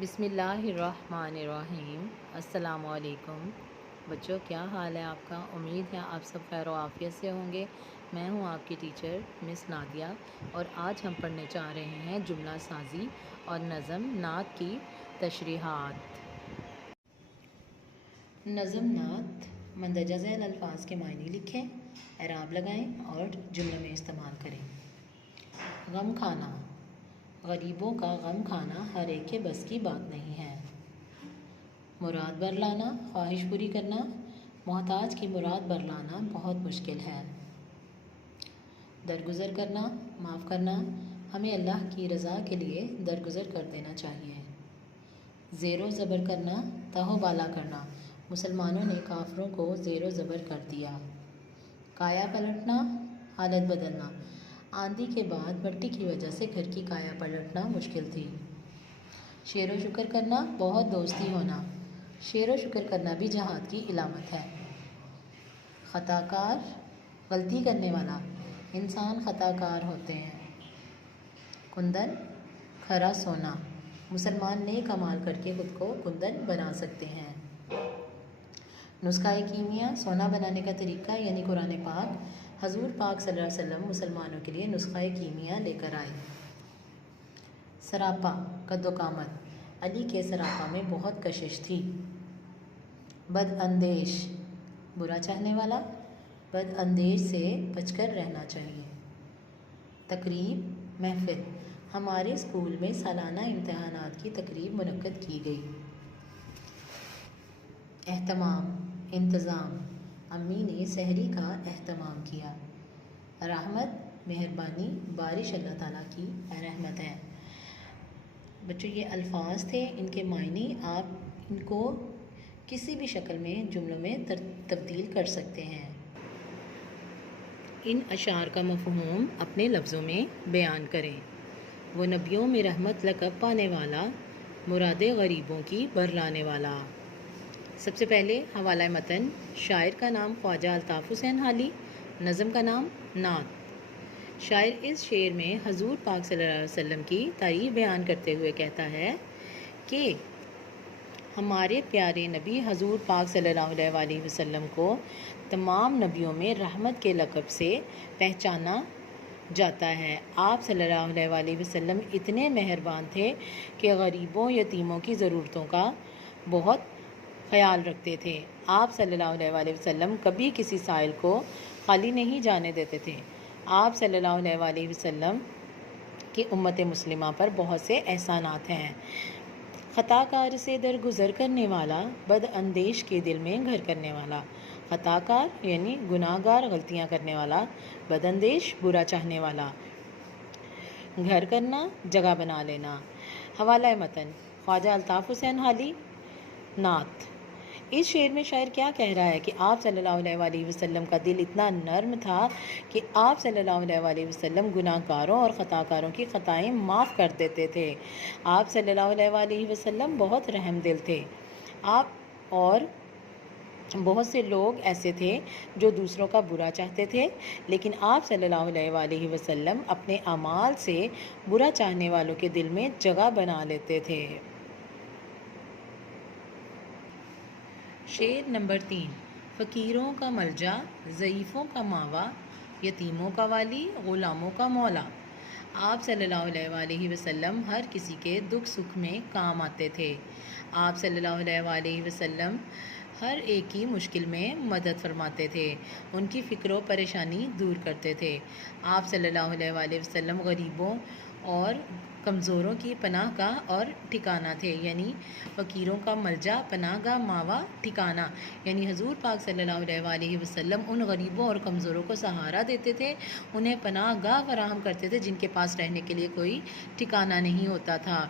بسم اللہ الرحمن الرحیم۔ السلام علیکم بچوں، کیا حال ہے آپ کا؟ امید ہے آپ سب خیر و عافیت سے ہوں گے۔ میں ہوں آپ کی ٹیچر مس نادیہ، اور آج ہم پڑھنے جا رہے ہیں جملہ سازی اور نظم نعت کی تشریحات۔ نظم نعت مندرجہ ذیل الفاظ کے معنی لکھیں، اعراب لگائیں اور جملے میں استعمال کریں۔ غم کھانا، غریبوں کا غم کھانا ہر ایک کے بس کی بات نہیں ہے۔ مراد برلانا، خواہش پوری کرنا، محتاج کی مراد برلانا بہت مشکل ہے۔ درگزر کرنا، معاف کرنا، ہمیں اللہ کی رضا کے لیے درگزر کر دینا چاہیے۔ زیر و زبر کرنا، تہ و بالا کرنا، مسلمانوں نے کافروں کو زیر و زبر کر دیا۔ کایا پلٹنا، حالت بدلنا، آندھی کے بعد مٹی کی وجہ سے گھر کی کایا پلٹنا مشکل تھی۔ شیر و شکر کرنا، بہت دوستی ہونا، شیر و شکر کرنا بھی جہاد کی علامت ہے۔ خطا کار، غلطی کرنے والا، انسان خطا کار ہوتے ہیں۔ کندن، کھرا سونا، مسلمان نیک اعمال کر کے خود کو کندن بنا سکتے ہیں۔ نسخہ کیمیا، سونا بنانے کا طریقہ یعنی قرآن پاک۔ حضور پاک صلی اللہ علیہ وسلم مسلمانوں کے لیے نسخہ کیمیا لے کر آئے۔ سراپا، قد و قامت، علی کے سراپا میں بہت کشش تھی۔ بد اندیش، برا چاہنے والا، بد اندیش سے بچ کر رہنا چاہیے۔ تقریب، محفل، ہمارے اسکول میں سالانہ امتحانات کی تقریب منعقد کی گئی۔ اہتمام، انتظام، امی نے سحری کا اہتمام کیا۔ رحمت، مہربانی، بارش اللہ تعالیٰ کی رحمت ہے۔ بچوں، یہ الفاظ تھے، ان کے معنی آپ ان کو کسی بھی شکل میں جملوں میں تبدیل کر سکتے ہیں۔ ان اشعار کا مفہوم اپنے لفظوں میں بیان کریں۔ وہ نبیوں میں رحمت لقب پانے والا، مراد غریبوں کی برلانے والا۔ سب سے پہلے حوالہ متن، شاعر کا نام خواجہ الطاف حسین حالی، نظم کا نام نعت۔ شاعر اس شعر میں حضور پاک صلی اللہ علیہ وسلم کی تعریف بیان کرتے ہوئے کہتا ہے کہ ہمارے پیارے نبی حضور پاک صلی اللہ علیہ وسلم کو تمام نبیوں میں رحمت کے لقب سے پہچانا جاتا ہے۔ آپ صلی اللہ علیہ وسلم اتنے مہربان تھے کہ غریبوں، یتیموں کی ضرورتوں کا بہت خیال رکھتے تھے۔ آپ صلی اللہ علیہ وسلم کبھی کسی سائل کو خالی نہیں جانے دیتے تھے۔ آپ صلی اللہ علیہ وسلم کی امت مسلمہ پر بہت سے احسانات ہیں۔ خطا کار سے درگزر کرنے والا، بد اندیش کے دل میں گھر کرنے والا۔ خطا کار یعنی گناہ گار، غلطیاں کرنے والا، بد اندیش برا چاہنے والا۔ گھر کرنا، جگہ بنا لینا۔ حوالہ متن، خواجہ الطاف حسین حالی، نعت۔ اس شعر میں شاعر کیا کہہ رہا ہے کہ آپ صلی اللہ علیہ وسلم کا دل اتنا نرم تھا کہ آپ صلی اللہ علیہ وسلم گناہ گاروں اور خطا کاروں کی خطائیں معاف کر دیتے تھے۔ آپ صلی اللہ علیہ وسلم بہت رحم دل تھے۔ آپ اور بہت سے لوگ ایسے تھے جو دوسروں کا برا چاہتے تھے، لیکن آپ صلی اللہ علیہ وسلم اپنے اعمال سے برا چاہنے والوں کے دل میں جگہ بنا لیتے تھے۔ شعر نمبر 3، فقیروں کا ملجا، ضعیفوں کا ماوا، یتیموں کا والی، غلاموں کا مولا۔ آپ صلی اللہ علیہ وسلم ہر کسی کے دکھ سکھ میں کام آتے تھے۔ آپ صلی اللہ علیہ وسلم ہر ایک کی مشکل میں مدد فرماتے تھے، ان کی فکر و پریشانی دور کرتے تھے۔ آپ صلی اللہ علیہ وسلم غریبوں اور کمزوروں کی پناہ گاہ اور ٹھکانہ تھے، یعنی فقیروں کا ملجا، پناہ گاہ، ماوا، ٹھکانہ، یعنی حضور پاک صلی اللہ علیہ وسلم ان غریبوں اور کمزوروں کو سہارا دیتے تھے، انہیں پناہ گاہ فراہم کرتے تھے جن کے پاس رہنے کے لیے کوئی ٹھکانہ نہیں ہوتا تھا۔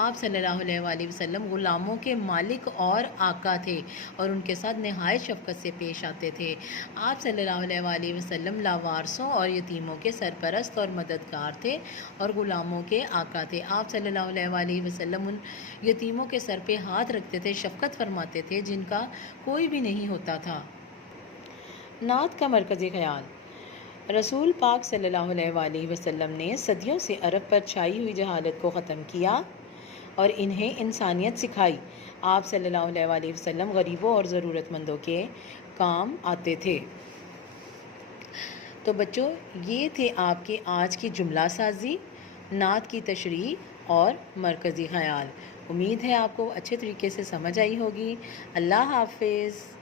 آپ صلی اللہ علیہ وسلم غلاموں کے مالک اور آقا تھے اور ان کے ساتھ نہایت شفقت سے پیش آتے تھے۔ آپ صلی اللہ علیہ وسلم لاوارثوں اور یتیموں کے سرپرست اور مددگار تھے اور غلاموں کے آقا تھے۔ آپ صلی اللہ علیہ وسلم ان یتیموں کے سر پہ ہاتھ رکھتے تھے، شفقت فرماتے تھے جن کا کوئی بھی نہیں ہوتا تھا۔ نعت کا مرکزی خیال، رسول پاک صلی اللہ علیہ وسلم نے صدیوں سے عرب پر چھائی ہوئی جہالت کو ختم کیا اور انہیں انسانیت سکھائی۔ آپ صلی اللہ علیہ وسلم غریبوں اور ضرورت مندوں کے کام آتے تھے۔ تو بچوں، یہ تھے آپ کے آج کی جملہ سازی، نعت کی تشریح اور مرکزی خیال۔ امید ہے آپ کو اچھے طریقے سے سمجھ آئی ہوگی۔ اللہ حافظ۔